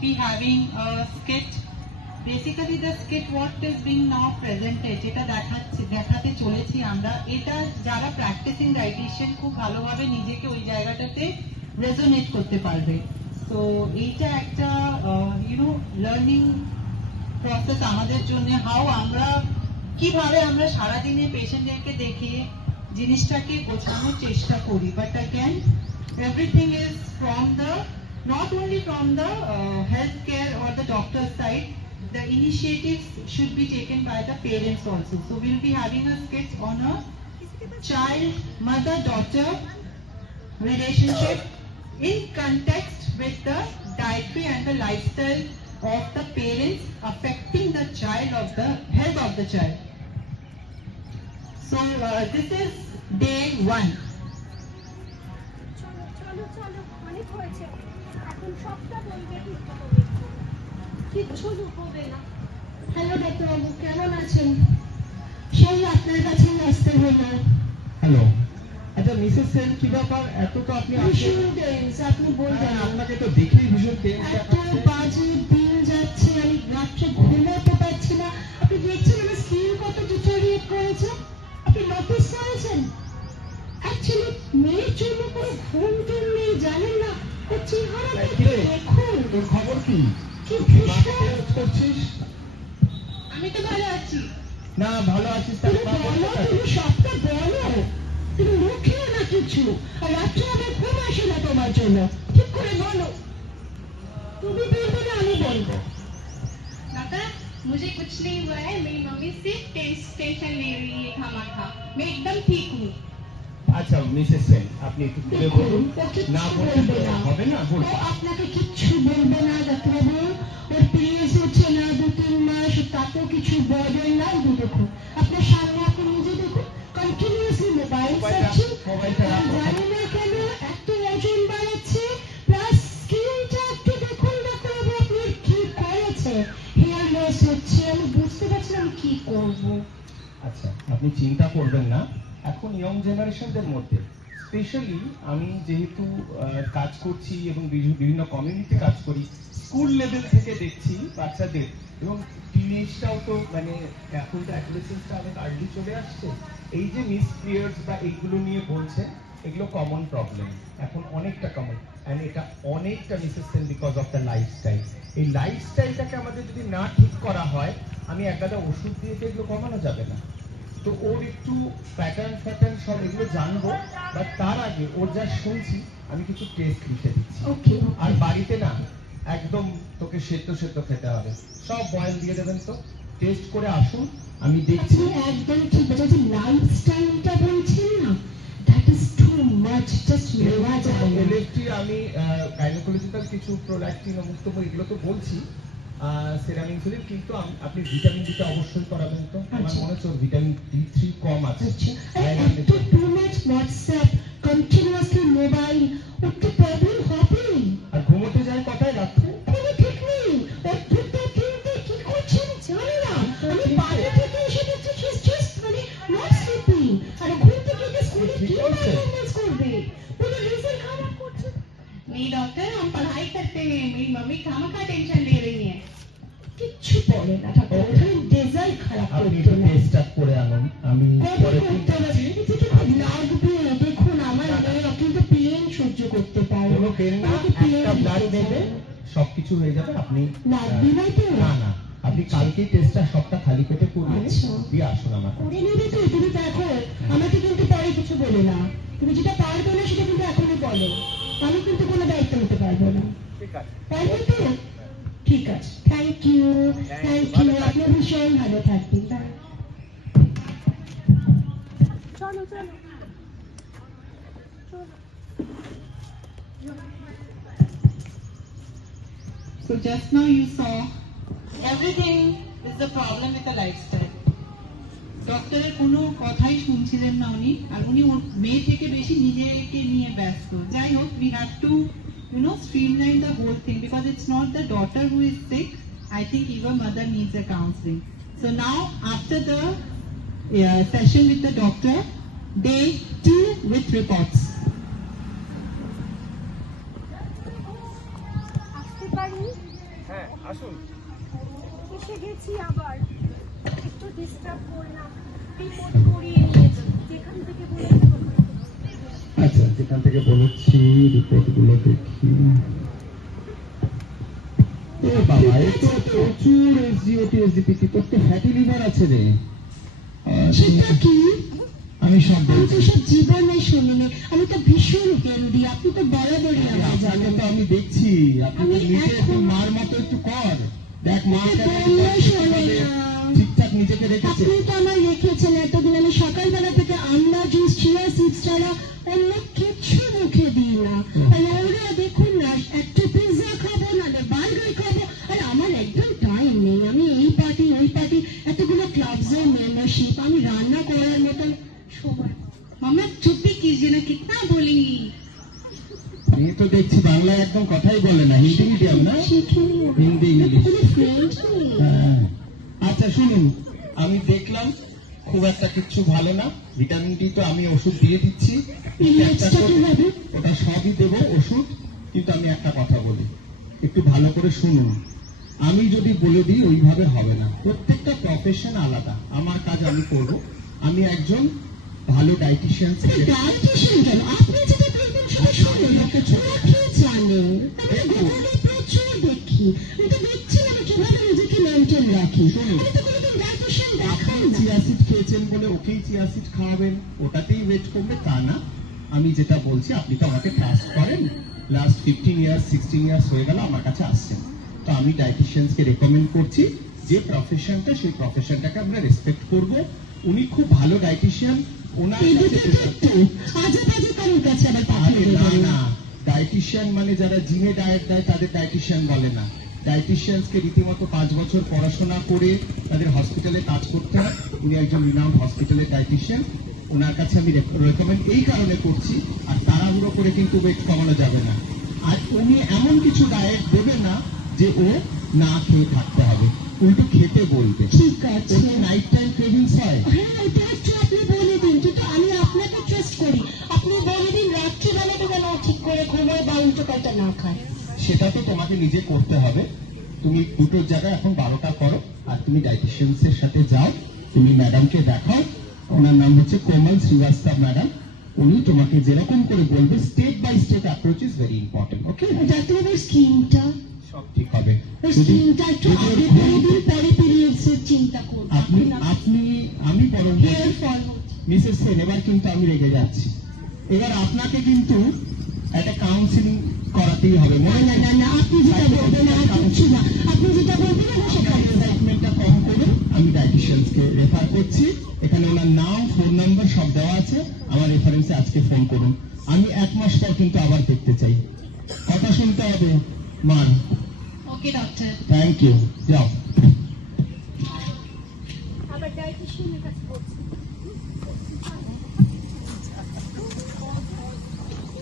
be having a skit. Basically the skit what is being now presented, যেটা দেখাতে চলেছি আমরা, এটা যারা প্র্যাকটিসিং ডায়েটিশিয়ান খুব ভালোভাবে নিজেকে ওই জায়গাটাতে রেজোনেট করতে পারবে। তো এইটা একটা লার্নিং প্রসেস আমাদের জন্য, হাউ আমরা কিভাবে আমরা সারাদিনে পেশেন্টদেরকে দেখে জিনিসটাকে বোঝানোর চেষ্টা করি। But again everything is from the not only from the healthcare or the doctor side, the initiatives should be taken by the parents also. So we'll be having a skit on a child mother-daughter relationship in context with the dietary and the lifestyle of the parents affecting the child, of the health of the child. So this is day 1. Hello ডাক্তারবাবু, কেমন আছেন? সেই আপনার কাছে আসতে হলো। Hello, আচ্ছা Mrs Sen, কি ব্যাপার? এত তো আপনি ভীষণ টেন্স, আপনি বলবেন। আপনাকে তো দেখেই ভীষণ টেন্স। এত বাজে দিন যাচ্ছে, আমি রাত্রে ঘুমাতে পারছি না। আপনি দেখছেন আমার স্কিন কত ডিটোরিয়েট করেছে, আপনি নোটিস করেছেন? অ্যাকচুয়ালি মেয়ের জন্য কোনো ঘুম টুম নেই, জানেন না? ওর চেহারাটা দেখুন। তোর খবর কি? করছিস? আমি তো ভালো আছি। না ভালো আছিস? তুমি সবটা বলো, তুমি মুখেও না কিছু, আর রাত্রে আমার ঘুম আসে না তোমার জন্য। ঠিক করে বলো। তুমি বলবে না আমি বলবো। दादा मुझे कुछ नहीं हुआ है, मेरी मम्मी सिर्फ टेंशन ले रही है खामखा, मैं एकदम ठीक हूँ। আচ্ছা মিসেস সেন, আপনি একটু বলে বলুন। না বলতে হবে না, বলুন। আপনাকে কিচ্ছু বলবে না ডাক্তারবাবু। ওর পিরিয়ডস হচ্ছে না 2-3 মাস, তাতেও কিছু বলেন না। দেখুন আপনার সামনে, আপনি নিজে দেখুন, কন্টিনিউয়াসলি মোবাইল চাচ্ছেন। জানি না কেন এত ওজন বাড়াচ্ছে, প্লাস স্কিনটা একটু দেখুন ডাক্তারবাবু, আপনি কি করেছে, হেয়ার লস হচ্ছে। আমি বুঝতে পারছি না আমি কি করবো। আচ্ছা আপনি চিন্তা করবেন না। এখন ইয়ং জেনারেশনদের মধ্যে স্পেশালি আমি যেহেতু কাজ করছি এবং বিভিন্ন কমিউনিটি কাজ করি, স্কুল লেভেল থেকে দেখছি বাচ্চাদের, এবং টিনেজটাও তো মানে এখন তো অ্যাডোলেসেন্সটা অনেক আর্লি চলে আসছে। এই যে মিস পিরিয়ডস বা এইগুলো নিয়ে বলছে, এগুলো কমন প্রবলেম, এখন অনেকটা কমন। অ্যান্ড এটা অনেকটা মিসেসেন বিকজ অফ দ্য লাইফস্টাইল। এই লাইফস্টাইলটাকে আমাদের যদি না ঠিক করা হয়, আমি একটা ওষুধ দিয়ে তো এগুলো কমানো যাবে না। তো ওর একটু প্যাটার্ন সব এগুলো জানবো, বাট তার আগে ওর যা শুনছি আমি কিছু টেস্ট লিখে দিচ্ছি। আর বাড়িতে না একদম তোকে সেদ্ধ খেতে হবে, সব বয়েল দিয়ে দেবেন। তো টেস্ট করে আসুন, আমি দেখছি। একদম ঠিক আছে। লাইফস্টাইলটা বলছেন না, that is too much, just নেওয়া যায় না। ইলেকট্রি আমি গাইনোকোলজিক্যাল কিছু প্রোল্যাক্টিন মুক্ত এগুলো তো বলছি, সেরামিনসুলিন, কিন্তু আপনি ভিটামিন ডি টা অবশ্যই করাবেন। তো আমার মনে হচ্ছে ভিটামিন D3 কম আছে। এত too much WhatsApp, continuously mobile, ওর তো প্রবলেম হবেই। আর ঘুমোতে যায় কটায়? রাত্রে কোনো ঠিক নেই। ওর 2-3 কি করছেন জানি না। আমি বাইরে থেকে এসে দেখছি জাস্ট মানে নট স্লিপিং। আর ঘুম থেকে স্কুলে কি ম্যানেজ করবে, পুরো রিজাল্ট খারাপ করছে। नहीं डॉक्टर, हम पढ़ाई करते हैं, मेरी मम्मी खामखा टेंशन ले रही है। কিচ্ছু বলে না ঠাকুর, রেজাল্ট খারাপ আপনি করতো না। টেস্টটা করে আনুন, আমি পরে লাগবে। দেখুন আমার মেয়ে কিন্তু পেন সহ্য করতে পারে। কোনো পেন না, একটা ব্লাড দেবে, সবকিছু হয়ে যাবে। আপনি না আপনি কালকেই টেস্টটা সবটা খালি পেটে করুন, দিয়ে আসুন আমার করে নেবে। তো তুমি দেখো, আমাকে কিন্তু পরে কিছু বলে না। তুমি যেটা পারবে না সেটা কিন্তু এখনই বলো, আমি কিন্তু কোনো দায়িত্ব নিতে পারবো না। পারবে তো? ঠিক আছে, থ্যাংক ইউ। আপনি ভীষণ ভালো থাকবেন। চলো। So just now you saw everything is the problem with the lifestyle. ডক্টরের কোনো কথাই শুনছিলেন না উনি, আর উনি মেয়ে থেকে বেশি নিজেকে নিয়ে ব্যস্ত। যাই হোক, we have to streamline the whole thing, because it's not the daughter who is sick. I think even mother needs a counseling. So now after the session with the doctor, day 2 with reports. আসতে পারি? হ্যাঁ আসুন। এসে গেছি আবার, একটু disturb করলাম, report করিয়ে নিয়ে যেখান থেকে বলেছি আচ্ছা, যেখান থেকে বলেছি রিপোর্টগুলো দেখি। ও বাবা, এ তো প্রচুর এসজিওটি এসজিপিটি, তোর তো ফ্যাটি লিভার আছে রে। সেটা কি? আমি সব আমি তো বলছি। সব জীবনে শুনিনি। আমি তো ভীষণ হেলদি, আপনি তো বরাবরই আমার আপনাকে জানেন। তো আমি দেখছি, আপনি তো আমি নিজে একটু এখন- মার মতো একটু কর। দেখ মা আপনি কেন বললে শোনে কিভাবে না। ঠিকঠাক নিজেকে রেখেছে। আপনি তো আমার রেখেছেন এতদিন, আমি সকালবেলা থেকে আমলা জুস, চিয়া সিডস ছাড়া অন্য কিচ্ছু মুখে দিই না। আর ওরা দেখুন না, একটা পিৎজা খাবো, নাহলে বার্গার খাবো, আর আমার একদম টাইম নেই। আমি এই পার্টি ওই পার্টি, এতগুলো ক্লাবসের মেম্বারশিপ, আমি রান্না করার মতন সময়। मम्मा चुप भी कीजिए ना, कितना बोलेंगी। আমি তো দেখছি বাংলায় একদম কথাই বলে না, হিন্দি মিডিয়াম না? শিখিনি হিন্দি ইংলিশ। কোনো ফ্রেন্ড নেই। হ্যাঁ। আচ্ছা শুনুন, আমি দেখলাম খুব একটা কিচ্ছু ভালো না। ভিটামিন ডি তো আমি ওষুধ দিয়ে দিচ্ছি, ইংলিশটা কি হবে? ওটা সবই দেবো ওষুধ। কিন্তু আমি একটা কথা বলি, একটু ভালো করে শুনুন। আমি যদি বলে দিই ওইভাবে হবে না, প্রত্যেকটা প্রফেশন আলাদা। আমার কাজ আমি করব। আমি একজন ভালো ডায়েটিশিয়ান। ডায়েটিশিয়ান কেন? আপনি যেটা করবেন সেটা শুনুন, ওরা কি জানেন? আমি গুগলে প্রচুর দেখি, আমি তো দেখছি না আমি কিভাবে নিজেকে মেনটেন রাখি। শুনুন। আমি তো কোনোদিন ডায়েটিশিয়ান আপনি দেখাই না। চিয়াসিড খেয়েছেন বলে ওকেই চিয়াসিড খাওয়াবেন, ওটাতেই ওয়েট কমবে তা না। আমি যেটা বলছি, আপনি তো আমাকে ট্রাস্ট করেন, লাস্ট 15 ইয়ার্স 16 ইয়ার্স হয়ে গেল আমার কাছে আসছেন। তো আমি ডায়েটিশিয়ানসকে রেকমেন্ড করছি, যে প্রফেশনটা সেই প্রফেশনটাকে আমরা রেসপেক্ট করব। উনি খুব ভালো ডায়েটিশিয়ান, ওনার এদিকে কাছে কিন্তু আজে বাজে কারোর কাছে আবার আরে পাঠিয়ে না দেবেন না, ডায়েটিশিয়ান মানে যারা জিমে ডায়েট দেয় তাদের ডায়েটিশিয়ান বলে না। ডায়েটিশিয়ানসকে রীতিমতো 5 বছর পড়াশোনা করে তাদের হসপিটালে কাজ করতে হয়। উনি একজন রিনাউন্ড হসপিটালের ডায়েটিশিয়ান, ওনার কাছে আমি রেকমেন্ড এই কারণে করছি। আর তাড়াহুড়ো করে কিন্তু ওয়েট কমানো যাবে না। আর উনি এমন কিছু ডায়েট দেবে না যে ও না খেয়ে থাকতে হবে, উল্টো খেতে বলবে। ঠিক আছে। ওর নাইট টাইম ক্রেভিংস হয়। হ্যাঁ, এটা একটু আপনি বলে দিন, কিন্তু আমি আপনাকে ট্রাস্ট করি। আপনি বলে দিন রাত্রিবেলাটা যেন ও ঠিক করে ঘুমোয় বা উল্টো পাল্টা না খায়। সেটা তো তোমাকে নিজে করতে হবে। তুমি দুটোর জায়গায় এখন 12টা করো, আর তুমি ডায়েটিশিয়ানস এর সাথে যাও, তুমি ম্যাডামকে দেখাও। ওনার নাম হচ্ছে কোমল শ্রীবাস্তব ম্যাডাম। উনি তোমাকে যেরকম করে বলবে, step by step approach is very important. Okay, ডাক্তারবাবুর স্কিনটা, সব ঠিক হবে। ওর যদি স্কিনটা একটু যদি ওর আগে ঘুম- কোনোদিন পরে পিরিয়ডসের চিন্তা করবো। আপনি আপনি আমি বরং হেয়ার ফল মিসেস সেন, এবার কিন্তু আমি রেগে যাচ্ছি। এবার আপনাকে কিন্তু একটা কাউন্সিলিং করাতেই হবে, মনে না না না, আপনি যেটা বলবেন আর কিচ্ছু না, আপনি যেটা বলবেন আমি সেটা করবো। এক্সাইটমেন্টটা কম করে আমি ডায়েটিশিয়ানসকে রেফার করছি। এখানে ওনার নাম, ফোন নাম্বার সব দেওয়া আছে। আমার রেফারেন্সে আজকে ফোন করুন। আমি 1 মাস পর কিন্তু আবার দেখতে চাই। কথা শুনতে হবে মান। Okay doctor. থ্যাংক ইউ, যাও। আবার ডায়েটিশিয়ানের কাছে বলছি।